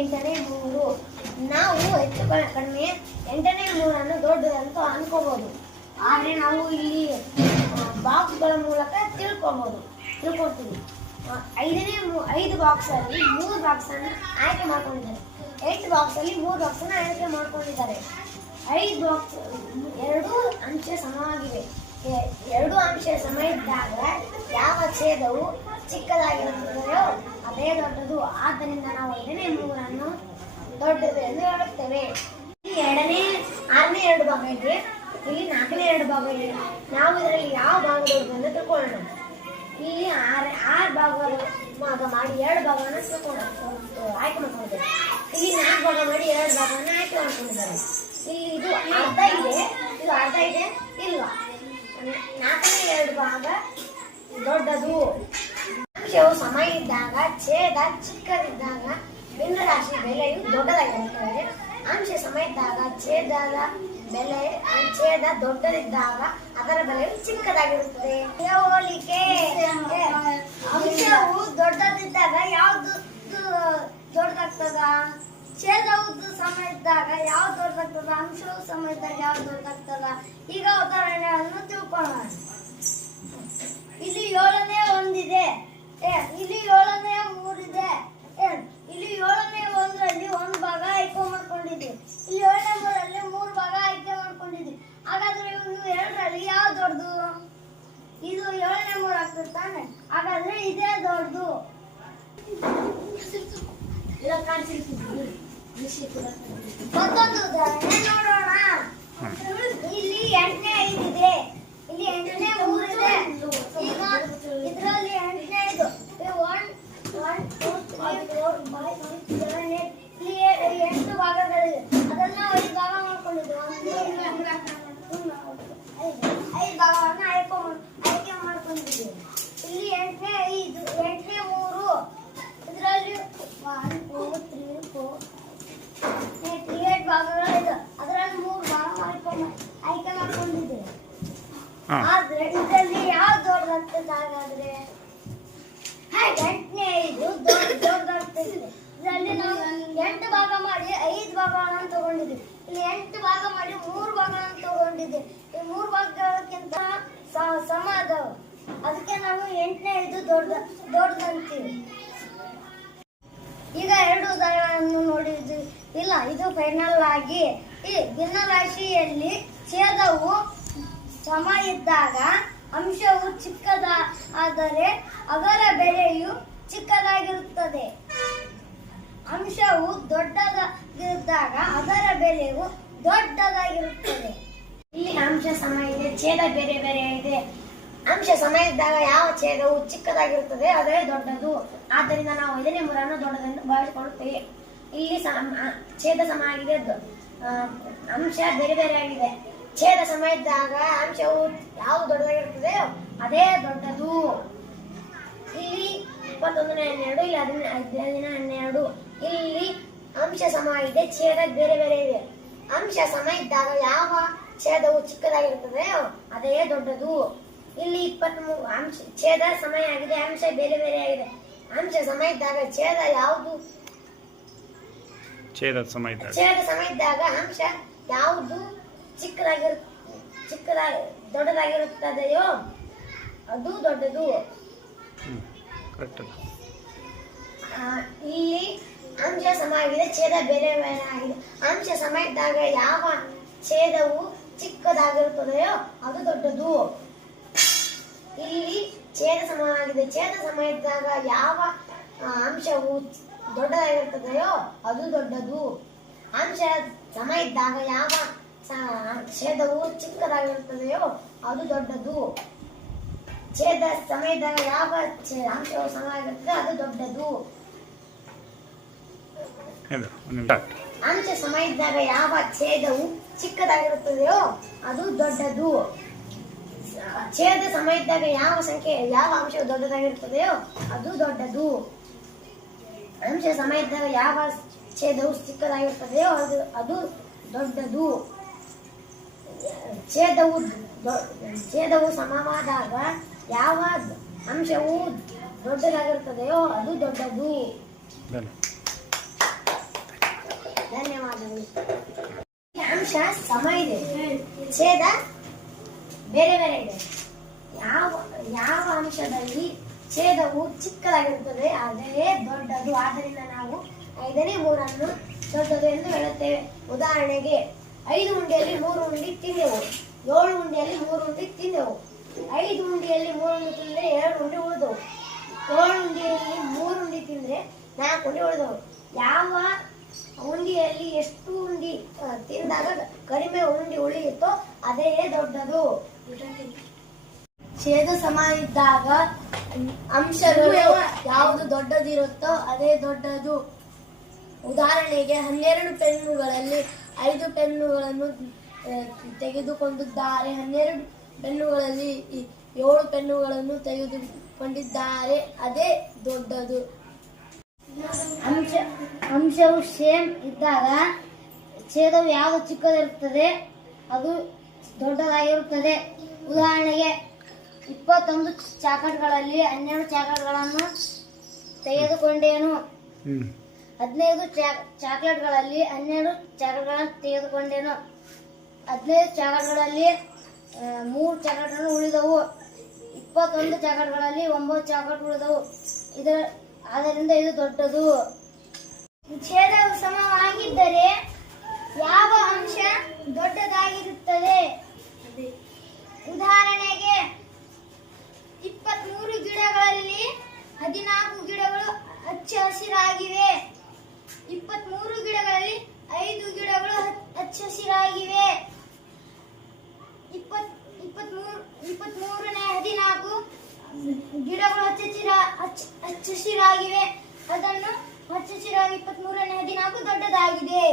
ಎಂಟನೇ ಮೂರು. ನಾವು ಹೆಚ್ಚು ಕಡಿಮೆ ಎಂಟನೇ ಮೂರನ್ನು ದೊಡ್ಡದಂತ ಅನ್ಕೋಬಹುದು ಆದರೆ ನಾವು ಇಲ್ಲಿ ಬಾಕ್ಸ್ಗಳ ಮೂಲಕ ತಿಳ್ಕೊಬಹುದು ತಿಳ್ಕೊಳ್ತೀವಿ. ಐದನೇ ಐದು ಬಾಕ್ಸ್ ಅಲ್ಲಿ ಮೂರು ಬಾಕ್ಸ್ ಅನ್ನು ಆಯ್ಕೆ ಮಾಡ್ಕೊಂಡಿದ್ದಾರೆ. ಎಂಟು ಬಾಕ್ಸ್ ಅಲ್ಲಿ ಮೂರು ಬಾಕ್ಸ್ ಅನ್ನು ಆಯ್ಕೆ ಮಾಡ್ಕೊಂಡಿದ್ದಾರೆ. ಐದು ಬಾಕ್ಸ್ ಎರಡು ಅಂಶ ಸಮವಾಗಿವೆ. ಎರಡು ಅಂಶ ಸಮ ಇದ್ದಾಗ ಯಾವ ಛೇದವು ಚಿಕ್ಕದಾಗಿರುತ್ತದೆಯೋ, ಅದೇ ದೊಡ್ಡದು. ಆದ್ದರಿಂದ ನಾವು ಐದನೇ ಮೂರನ್ನು ದೊಡ್ಡದು ಎಂದು ಹೇಳುತ್ತೇವೆ. ಇಲ್ಲಿ ಎರಡನೇ, ಆರನೇ ಎರಡು ಭಾಗ ಇದೆ ಇಲ್ಲಿ ನಾಲ್ಕನೇ ಎರಡು ಭಾಗ ಇದೆ ನಾವು ಇದರಲ್ಲಿ ಯಾವ ಭಾಗ ದೊಡ್ಡದು ಎಂದು ತಿಳ್ಕೊಳ್ಳೋಣ. ಇಲ್ಲಿ ಆರು ಆರು ಭಾಗ ಭಾಗ ಮಾಡಿ ಎರಡು ಭಾಗವನ್ನು ತಿಳ್ಕೊಂಡು ಆಯ್ಕೆ ಮಾಡ್ಕೊಂಡಿದ್ದಾರೆ ಇಲ್ಲಿ ನಾಲ್ಕು ಭಾಗ ಮಾಡಿ ಎರಡು ಭಾಗವನ್ನು ಆಯ್ಕೆ ಮಾಡ್ಕೊಂಡಿದ್ದಾರೆ ಇಲ್ಲಿ ಇದು ಅರ್ಧ ಇದೆ. ಇದು ಅರ್ಧ ಇದೆ, ಇಲ್ವಾ? ಅಂಶವು ಸಮ ಇದ್ದಾಗ, ಛೇದ, ಚಿಕ್ಕದಿದ್ದಾಗ, ಭಿನ್ನರಾಶಿ ಬೆಲೆಯು ದೊಡ್ಡದಾಗಿರುತ್ತದೆ ಅಂಶ ಸಮ ಇದ್ದಾಗ, ಛೇದದ ಬೆಲೆ, ಛೇದ ದೊಡ್ಡದಿದ್ದಾಗ ಅದರ ಬೆಲೆಯು ಚಿಕ್ಕದಾಗಿರುತ್ತದೆ. ಹೋಲಿಕೆ ಅಂಶವು ದೊಡ್ಡದಿದ್ದಾಗ ಯಾವುದು ದೊಡ್ಡದಾಗ್ತದ? ಛೇದವು ಸಮ ಇದ್ದಾಗ ಯಾವ್ದು ದೊಡ್ಡದಾಗ್ತದ? ಅಂಶವು ಸಮ ಇದ್ದಾಗ ಯಾವ್ದು ದೊಡ್ಡದಾಗ್ತದ? ಈಗ ಉದಾಹರಣೆಯನ್ನು ತಿಳ್ಕೊಳ್ಳೋಣ. ಇಲ್ಲಿ ಏಳನೇ ಒಂದಿದೆ. ಇಲ್ಲಿ ಏಳನೇ ಮೂರಿದೆ ಏ, ಇಲ್ಲಿ ಏಳನೇ ಒಂದರಲ್ಲಿ ಒಂದು ಭಾಗ ಆಯ್ಕೆ ಮಾಡ್ಕೊಂಡಿದ್ವಿ ಇಲ್ಲಿ ಏಳನೇ ಮೂರಲ್ಲಿ ಮೂರು ಭಾಗ ಆಯ್ಕೆ ಮಾಡ್ಕೊಂಡಿದ್ವಿ ಹಾಗಾದ್ರೆ ಇವು ಎರಡರಲ್ಲಿ ಯಾವ ದೊಡ್ಡದು? ಇದು ಏಳನೇ ಮೂರು ಆಗ್ತದೆ ತಾನೆ? ಹಾಗಾದ್ರೆ ಇದೇ ದೊಡ್ಡದು. ಮತ್ತೊಂದು ಉದಾಹರಣೆ ನೋಡೋಣ. ಇಲ್ಲಿ ಎಂಟನೇ ಐದಿದೆ. ಇಲ್ಲಿ ಇದೆ. ಇದರಲ್ಲಿ ಎಂಟನೇ ಐದು one one three four five six seven eight ಇಲ್ಲಿ ಎ- ಎಂಟು ಭಾಗಗಳಿವೆ ಅದನ್ನ ಐದು ಭಾಗ ಮಾಡ್ಕೊಂಡಿದ್ದೆ ಒಂದು ಐದು ಭಾಗವನ್ನು ಆಯ್ಕೆ ಮಾಡ್- ಆಯ್ಕೆ ಮಾಡ್ಕೊಂಡಿದ್ದೀವಿ ಇಲ್ಲಿ ಎಂಟನೇ ಐದು ಎಂಟನೇ ಮೂರು ಇದರಲ್ಲಿ one two three four create ಭಾಗಗಳಿದೆ ಅದರಲ್ಲಿ ಮೂರು ಭಾಗ ಮಾಡ್ಕೊಂಡು ಆಯ್ಕೆ ಮಾಡ್ಕೊಂಡಿದ್ದೇವೆ ಹಾಂ ಆದ್ರೆ ಇದರಲ್ಲಿ ಯಾವ್ದು ದೊಡ್ಡದಾಗ್ತದೆ ಹಾಗಾದ್ರೆ ಎಂಟನೇ ದೊಡ್ಡ ದೊಡ್ಡದಾಗ್ತದೆ. ಇದರಲ್ಲಿ ನಾವು ಎಂಟು ಭಾಗ ಮಾಡಿ ಐದು ಭಾಗಗಳನ್ನು ತಗೊಂಡಿದ್ದೀವಿ. ಇಲ್ಲಿ ಎಂಟು ಭಾಗ ಮಾಡಿ ಮೂರು ಭಾಗಗಳನ್ನು ತಗೊಂಡಿದ್ದೀವಿ. ಈ ಮೂರು ಭಾಗಕ್ಕಿಂತ ಸಮ ಅದಾವ ಅದಕ್ಕೆ ನಾವು ಎಂಟನೇ ಐದು ದೊಡ್ಡ ದೊಡ್ಡದಂತೀವಿ. ಈಗ ಎರಡು ಉದಾಹರಣೆಯನ್ನು ನೋಡಿದ್ವಿ. ಇಲ್ಲ, ಇದು ಫೈನಲ್ ಆಗಿ ಈ ಭಿನ್ನರಾಶಿಯಲ್ಲಿ ಛೇದವು ಸಮ ಇದ್ದಾಗ ಅಂಶವು ಚಿಕ್ಕದ ಆದರೆ ಅದರ ಬೆಲೆಯು ಚಿಕ್ಕದಾಗಿರುತ್ತದೆ. ಅಂಶವು ದೊಡ್ಡದಾಗಿದ್ದಾಗ ಅದರ ಬೆಲೆಯು ದೊಡ್ಡದಾಗಿರುತ್ತದೆ. ಇಲ್ಲಿ ಅಂಶ ಸಮ ಇದೆ ಛೇದ ಬೇರೆ ಬೇರೆ ಇದೆ. ಅಂಶ ಸಮ ಇದ್ದಾಗ ಯಾವ ಛೇದವು ಚಿಕ್ಕದಾಗಿರುತ್ತದೆ ಅದೇ ದೊಡ್ಡದು. ಆದ್ದರಿಂದ ನಾವು ಐದನೇ ಮೂರನ್ನು ದೊಡ್ಡದನ್ನು ಭಾವಿಸಿಕೊಳ್ಳುತ್ತೇವೆ. ಇಲ್ಲಿ ಛೇದ ಸಮ ಆಗಿದೆ. ಅಂಶ ಬೇರೆ ಬೇರೆ ಆಗಿದೆ. ಛೇದ ಸಮಯ ಇದ್ದಾಗ ಅಂಶವು ಯಾವ ದೊಡ್ಡದಾಗಿರ್ತದೆ ಅದೇ ದೊಡ್ಡದು. ಇಲ್ಲಿ ಇಪ್ಪತ್ತೊಂದನೇ ಹನ್ನೆರಡು ಇಲ್ಲಿ ಹದಿನ ಹದಿನ ಹನ್ನೆರಡು. ಇಲ್ಲಿ ಅಂಶ ಸಮ ಇದೆ ಛೇದ ಬೇರೆ ಬೇರೆ ಇದೆ. ಅಂಶ ಸಮ ಇದ್ದಾಗ ಯಾವ ಛೇದವು ಚಿಕ್ಕದಾಗಿರ್ತದೆ ಅದೇ ದೊಡ್ಡದು. ಇಲ್ಲಿ ಇಪ್ಪತ್ಮೂರು ಅಂಶ ಛೇದ ಸಮಯ ಆಗಿದೆ ಅಂಶ ಬೇರೆ ಬೇರೆ ಆಗಿದೆ. ಅಂಶ ಸಮ ಇದ್ದಾಗ ಛೇದ ಯಾವುದು? ಛೇದ ಸಮ ಇದ್ದಾಗ ಅಂಶ ಯಾವುದು? ಚಿಕ್ಕದಾಗಿರು ಚಿಕ್ಕದಾಗಿ ದೊಡ್ಡದಾಗಿರುತ್ತದೆಯೋ ಅದು ದೊಡ್ಡದು. ಇಲ್ಲಿ ಅಂಶ ಸಮ ಆಗಿದೆ ಛೇದ ಬೇರೆ ಬೇರೆ ಆಗಿದೆ. ಅಂಶ ಸಮ ಇದ್ದಾಗ ಯಾವ ಛೇದವು ಚಿಕ್ಕದಾಗಿರುತ್ತದೆಯೋ ಅದು ದೊಡ್ಡದು. ಇಲ್ಲಿ ಛೇದ ಸಮವಾಗಿದೆ ಛೇದ ಸಮ ಇದ್ದಾಗ ಯಾವ ಅಂಶವು ದೊಡ್ಡದಾಗಿರುತ್ತದೆಯೋ ಅದು ದೊಡ್ಡದು. ಅಂಶ ಸಮ ಇದ್ದಾಗ ಯಾವ ಛೇದವು ಚಿಕ್ಕದಾಗಿರುತ್ತದೆಯೋ ಅದು ದೊಡ್ಡದು. ಛೇದ ಸಮಯದ ಯಾವ ಅಂಶವು ಸಮವಾಗಿರುತ್ತದೆ ಅದು ದೊಡ್ಡದು. ಅಂಶ ಸಮಯದಾಗ ಇದ್ದಾಗ ಯಾವ ಛೇದವು ಚಿಕ್ಕದಾಗಿರುತ್ತದೆಯೋ ಅದು ದೊಡ್ಡದು. ಛೇದ ಸಮ ಇದ್ದಾಗ ಯಾವ ಸಂಖ್ಯೆ ಯಾವ ಅಂಶವು ದೊಡ್ಡದಾಗಿರುತ್ತದೆಯೋ ಅದು ದೊಡ್ಡದು. ಅಂಶ ಸಮಯದಾಗ ಇದ್ದಾಗ ಯಾವ ಛೇದವು ಚಿಕ್ಕದಾಗಿರುತ್ತದೆಯೋ ಅದು ಅದು ದೊಡ್ಡದು. ಛೇದವು ಛೇದವು ಸಮವಾದಾಗ ಯಾವ ಅಂಶವು ದೊಡ್ಡದಾಗಿರುತ್ತದೆಯೋ ಅದು ದೊಡ್ಡದು. ಧನ್ಯವಾದಗಳು. ಅಂಶ ಸಮ ಇದೆ. ಛೇದ ಬೇರೆ ಬೇರೆ ಇದೆ. ಯಾವ ಯಾವ ಅಂಶದಲ್ಲಿ ಛೇದವು ಚಿಕ್ಕದಾಗಿರುತ್ತದೆ ಅದೇ ದೊಡ್ಡದು. ಆದ್ದರಿಂದ ನಾವು ಐದನೇ ಮೂರನ್ನು ದೊಡ್ಡದು ಎಂದು ಹೇಳುತ್ತೇವೆ. ಉದಾಹರಣೆಗೆ ಐದು ಉಂಡೆಯಲ್ಲಿ ಮೂರು ಉಂಡಿ ತಿಂದೆವು, ಏಳು ಉಂಡೆಯಲ್ಲಿ ಮೂರು ಉಂಡಿ ತಿಂದೆವು. ಐದು ಉಂಡೆಯಲ್ಲಿ ಮೂರು ಉಂಡಿ ತಿಂದರೆ ಎರಡು ಉಂಡೆ ಉಳಿದವು. ಏಳು ಉಂಡೆಯಲ್ಲಿ ಮೂರು ಉಂಡಿ ತಿಂದರೆ ನಾಲ್ಕು ಉಂಡೆ ಉಳಿದವು. ಯಾವ ಉಂಡಿಯಲ್ಲಿ ಎಷ್ಟು ಉಂಡಿ ತಿಂದಾಗ ಕಡಿಮೆ ಉಂಡಿ ಉಳಿಯುತ್ತೋ ಅದೇ ದೊಡ್ಡದು. ಛೇದ ಇದ್ದಾಗ ಅಂಶಗಳು ಯಾವುದು ದೊಡ್ಡದಿರುತ್ತೋ ಅದೇ ದೊಡ್ಡದು. ಉದಾಹರಣೆಗೆ ಹನ್ನೆರಡು ಪೆನ್ನುಗಳಲ್ಲಿ ಐದು ಪೆನ್ನುಗಳನ್ನು ತೆಗೆದುಕೊಂಡಿದ್ದಾರೆ. ಹನ್ನೆರಡು ಪೆನ್ನುಗಳಲ್ಲಿ ಏಳು ಪೆನ್ನುಗಳನ್ನು ತೆಗೆದುಕೊಂಡಿದ್ದಾರೆ. ಅದೇ ದೊಡ್ಡದು. ಅಂಶ, ಅಂಶವು ಸೇಮ್ ಇದ್ದಾಗ ಛೇದವು ಯಾವುದು ಚಿಕ್ಕದಿರುತ್ತದೆ? ಅದು ದೊಡ್ಡದಾಗಿರುತ್ತದೆ. ಉದಾಹರಣೆಗೆ, ಇಪ್ಪತ್ತೊಂದು ಚಾಕಟ್ಗಳಲ್ಲಿ ಹನ್ನೆರಡು ಚಾಕಟ್ಗಳನ್ನು ತೆಗೆದುಕೊಂಡೇನು? ಹದಿನೈದು ಚಾಕ್ಲೇಟ್ಗಳಲ್ಲಿ ಹನ್ನೆರಡು ಚಾಕ್ಲೇಟ್ಗಳನ್ನು ತೆಗೆದುಕೊಂಡೇನು. ಹದಿನೈದು ಚಾಕ್ಲೇಟ್ಗಳಲ್ಲಿ ಮೂರು ಚಾಕ್ಲೇಟ್ಗಳನ್ನು ಉಳಿದವು. ಇಪ್ಪತ್ತೊಂದು ಚಾಕ್ಲೇಟ್ಗಳಲ್ಲಿ ಒಂಬತ್ತು ಚಾಕ್ಲೇಟ್ ಉಳಿದವು. ಇದರ, ಆದ್ದರಿಂದ ಇದು ದೊಡ್ಡದು. ಛೇದವು ಸಮವಾಗಿದ್ದರೆ ಯಾವ ಅಂಶ ದೊಡ್ಡದಾಗಿರುತ್ತದೆ ಉದಾಹರಣೆಗೆ ಇಪ್ಪತ್ಮೂರು ಗಿಡಗಳಲ್ಲಿ ಹದಿನಾಲ್ಕು ಗಿಡಗಳು ಹಚ್ಚ ಹಸಿರಾಗಿವೆ ಇಪ್ಪತ್ಮೂರು ಗಿಡಗಳಲ್ಲಿ ಐದು ಗಿಡಗಳು ಹ- ಹಚ್ಚ ಹಸಿರಾಗಿವೆ ಇಪ್ಪತ್ ಇಪ್ಪತ್ಮೂರು ಇಪ್ಪತ್ಮೂರನೇ ಹದಿನಾಲ್ಕು ಗಿಡಗಳು ಹಚ್ಚ ಹಸಿರ ಹಚ್ಚ ಹಚ್ಚ ಹಸಿರಾಗಿವೆ. ಅದನ್ನು ಹಚ್ಚ ಹಸಿರಾಗಿ ಇಪ್ಪತ್ಮೂರನೇ ಹದಿನಾಲ್ಕು ದೊಡ್ಡದಾಗಿದೆ.